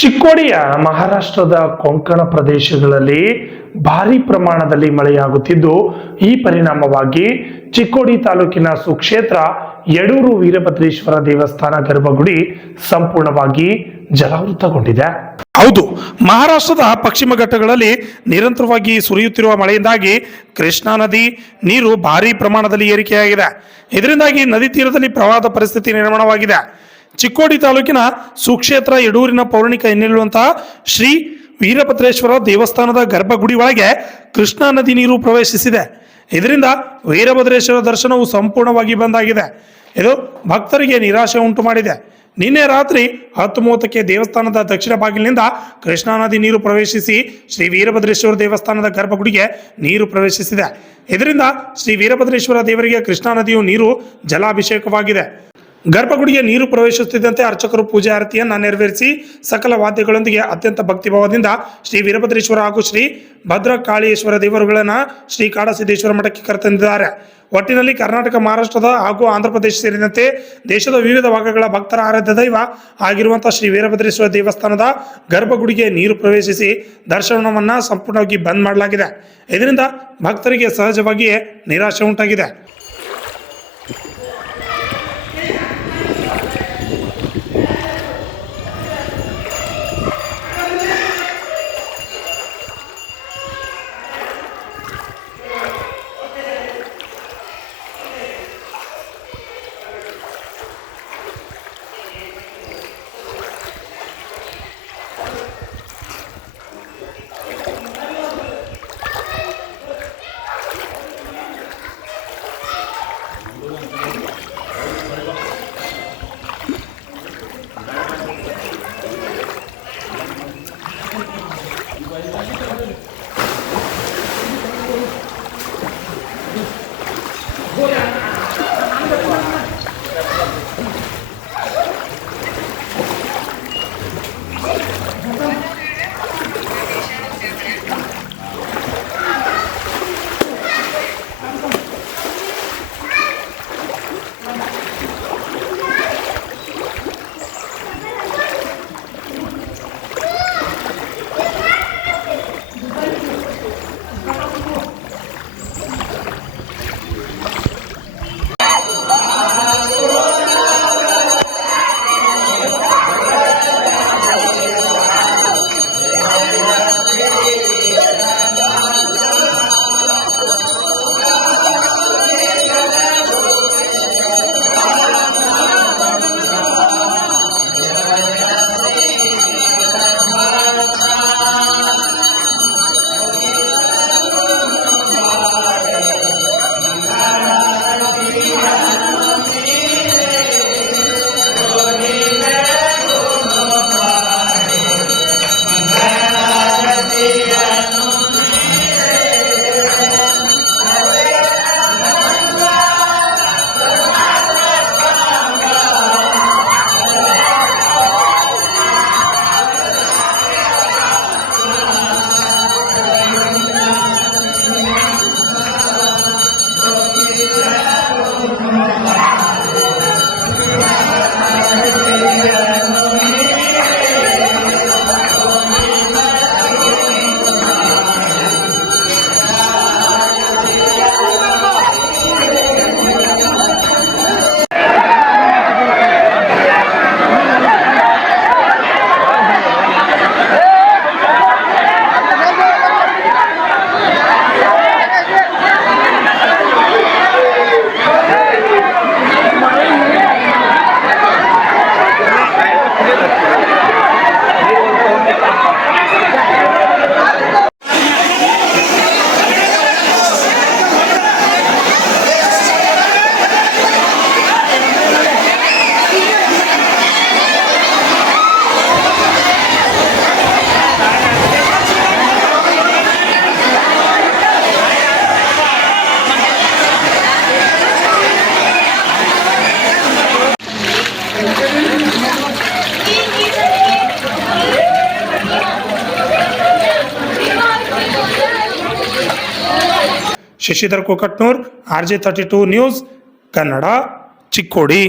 ಚಿಕ್ಕೋಡಿಯ ಮಹಾರಾಷ್ಟ್ರದ ಕೊಂಕಣ ಪ್ರದೇಶಗಳಲ್ಲಿ ಭಾರಿ ಪ್ರಮಾಣದಲ್ಲಿ ಮಳೆಯಾಗುತ್ತಿದ್ದು, ಈ ಪರಿಣಾಮವಾಗಿ ಚಿಕ್ಕೋಡಿ ತಾಲೂಕಿನ ಸುಕ್ಷೇತ್ರ ಯಡೂರು ವೀರಭದ್ರೇಶ್ವರ ದೇವಸ್ಥಾನ ಗರ್ಭಗುಡಿ ಸಂಪೂರ್ಣವಾಗಿ ಜಲಾವೃತಗೊಂಡಿದೆ. ಹೌದು, ಮಹಾರಾಷ್ಟ್ರದ ಪಶ್ಚಿಮ ಘಟ್ಟಗಳಲ್ಲಿ ನಿರಂತರವಾಗಿ ಸುರಿಯುತ್ತಿರುವ ಮಳೆಯಿಂದಾಗಿ ಕೃಷ್ಣಾ ನದಿ ನೀರು ಭಾರಿ ಪ್ರಮಾಣದಲ್ಲಿ ಏರಿಕೆಯಾಗಿದೆ. ಇದರಿಂದಾಗಿ ನದಿ ತೀರದಲ್ಲಿ ಪ್ರವಾಹದ ಪರಿಸ್ಥಿತಿ ನಿರ್ಮಾಣವಾಗಿದೆ. ಚಿಕ್ಕೋಡಿ ತಾಲೂಕಿನ ಸುಕ್ಷೇತ್ರ ಯಡೂರಿನ ಪೌರಾಣಿಕ ಹಿನ್ನೆಲೆಯುವಂತಹ ಶ್ರೀ ವೀರಭದ್ರೇಶ್ವರ ದೇವಸ್ಥಾನದ ಗರ್ಭಗುಡಿ ಒಳಗೆ ಕೃಷ್ಣಾ ನದಿ ನೀರು ಪ್ರವೇಶಿಸಿದೆ. ಇದರಿಂದ ವೀರಭದ್ರೇಶ್ವರ ದರ್ಶನವು ಸಂಪೂರ್ಣವಾಗಿ ಬಂದಾಗಿದೆ. ಇದು ಭಕ್ತರಿಗೆ ನಿರಾಶೆ ಉಂಟು ಮಾಡಿದೆ. ನಿನ್ನೆ ರಾತ್ರಿ 10:30ಕ್ಕೆ ದೇವಸ್ಥಾನದ ದಕ್ಷಿಣ ಬಾಗಿಲಿನಿಂದ ಕೃಷ್ಣಾ ನದಿ ನೀರು ಪ್ರವೇಶಿಸಿ ಶ್ರೀ ವೀರಭದ್ರೇಶ್ವರ ದೇವಸ್ಥಾನದ ಗರ್ಭಗುಡಿಗೆ ನೀರು ಪ್ರವೇಶಿಸಿದೆ. ಇದರಿಂದ ಶ್ರೀ ವೀರಭದ್ರೇಶ್ವರ ದೇವರಿಗೆ ಕೃಷ್ಣಾ ನದಿಯು ನೀರು ಜಲಾಭಿಷೇಕವಾಗಿದೆ. ಗರ್ಭಗುಡಿಗೆ ನೀರು ಪ್ರವೇಶಿಸುತ್ತಿದ್ದಂತೆ ಅರ್ಚಕರು ಪೂಜೆ ಆರತಿಯನ್ನು ನೆರವೇರಿಸಿ ಸಕಲ ವಾದ್ಯಗಳೊಂದಿಗೆ ಅತ್ಯಂತ ಭಕ್ತಿಭಾವದಿಂದ ಶ್ರೀ ವೀರಭದ್ರೇಶ್ವರ ಹಾಗೂ ಶ್ರೀ ಭದ್ರಕಾಳಿಯೇಶ್ವರ ದೇವರುಗಳನ್ನು ಶ್ರೀ ಕಾಡಸಿದ್ದೇಶ್ವರ ಮಠಕ್ಕೆ ಕರೆತಂದಿದ್ದಾರೆ. ಒಟ್ಟಿನಲ್ಲಿ ಕರ್ನಾಟಕ, ಮಹಾರಾಷ್ಟ್ರದ ಹಾಗೂ ಆಂಧ್ರಪ್ರದೇಶ ಸೇರಿದಂತೆ ದೇಶದ ವಿವಿಧ ಭಾಗಗಳ ಭಕ್ತರ ಆರಾಧ್ಯ ದೈವ ಆಗಿರುವಂತಹ ಶ್ರೀ ವೀರಭದ್ರೇಶ್ವರ ದೇವಸ್ಥಾನದ ಗರ್ಭಗುಡಿಗೆ ನೀರು ಪ್ರವೇಶಿಸಿ ದರ್ಶನವನ್ನು ಸಂಪೂರ್ಣವಾಗಿ ಬಂದ್ ಮಾಡಲಾಗಿದೆ. ಇದರಿಂದ ಭಕ್ತರಿಗೆ ಸಹಜವಾಗಿಯೇ ನಿರಾಶೆ ಉಂಟಾಗಿದೆ. Shashidhar ಕೋಕಟ್ನೂರ್, RJ32 news Kannada, Chikkodi.